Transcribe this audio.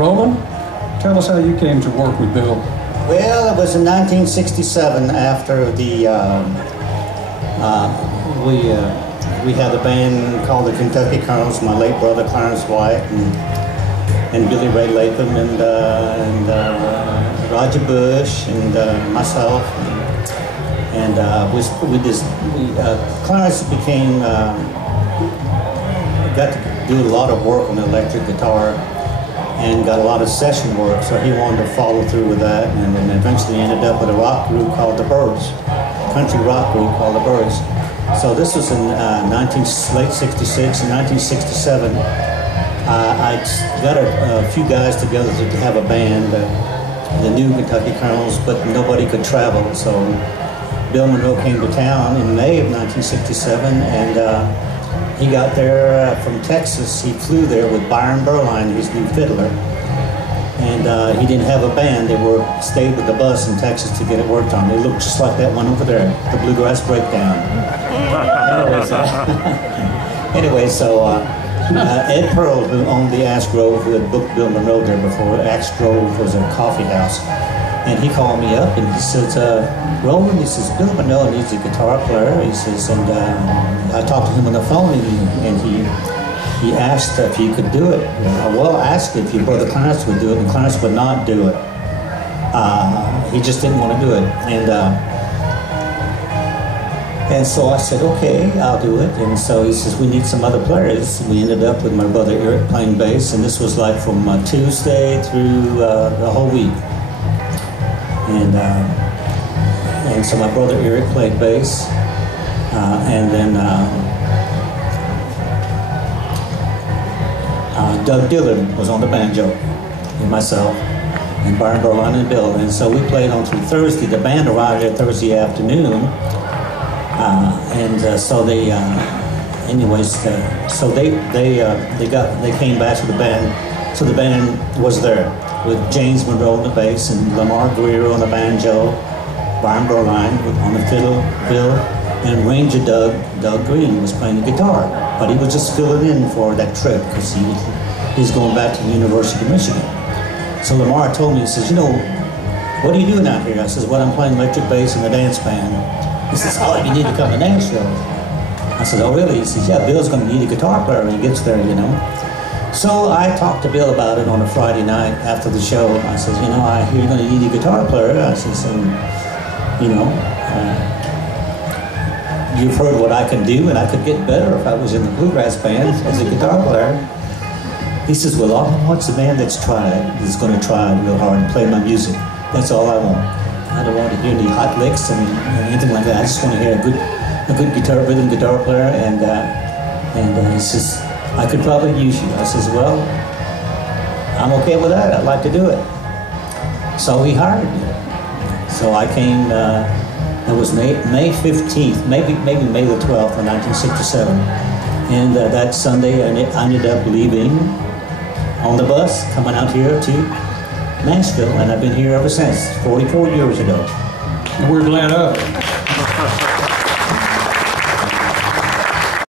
Roland, tell us how you came to work with Bill. Well, it was in 1967 after the we had a band called the Kentucky Colonels. My late brother Clarence White and Billy Ray Latham and Roger Bush and myself and Clarence became got to do a lot of work on the electric guitar and got a lot of session work, so he wanted to follow through with that, and then eventually ended up with a rock group called the Byrds, country rock group called the Byrds. So this was in late '66 and 1967. I got a few guys together to have a band, the new Kentucky Colonels, but nobody could travel. So Bill Monroe came to town in May of 1967, and he got there from Texas. He flew there with Byron Berline, his new fiddler, and he didn't have a band. They stayed with the bus in Texas to get it worked on. They looked just like that one over there, the Bluegrass Breakdown. Anyway, so Ed Pearl, who owned the Ash Grove, who had booked Bill Monroe there before. Ash Grove was a coffee house. And he called me up and he says, Roland, he says, Bill Monroe needs a guitar player. He says, and I talked to him on the phone, and he asked if he could do it. Well, I asked if your brother Clarence would do it, and Clarence would not do it. He just didn't want to do it. And so I said, okay, I'll do it. And so he says, we need some other players. We ended up with my brother Eric playing bass, and this was like from Tuesday through the whole week. And so my brother Eric played bass, and then Doug Dillon was on the banjo, and myself, and Byron Berline and Bill. And so we played on through Thursday. The band arrived there Thursday afternoon, so they, so they came back to the band. So the band was there with James Monroe on the bass and Lamar Guerrero on the banjo, Byron Berline on the fiddle, Bill, and Ranger Doug Green was playing the guitar. But he was just filling in for that trip because he's going back to the University of Michigan. So Lamar told me, he says, you know, what are you doing out here? I says, well, I'm playing electric bass in a dance band. He says, oh, you need to come to Nashville. I said, oh, really? He says, yeah, Bill's going to need a guitar player when he gets there, you know. So I talked to Bill about it on a Friday night after the show. I said, you know, I hear you're going to need a guitar player. I said, you know, you've heard what I can do, and I could get better if I was in the Bluegrass band as a guitar player. He says, well, all I want's a man that's going to try real hard and play my music. That's all I want. I don't want to hear any hot licks and anything like that. I just want to hear a good rhythm guitar player. And he says, I could probably use you. I says, well, I'm okay with that. I'd like to do it. So he hired me. So I came, it was May 15th, maybe May the 12th of 1967. And that Sunday I ended up leaving on the bus, coming out here to Nashville, and I've been here ever since, 44 years ago. We're glad of it.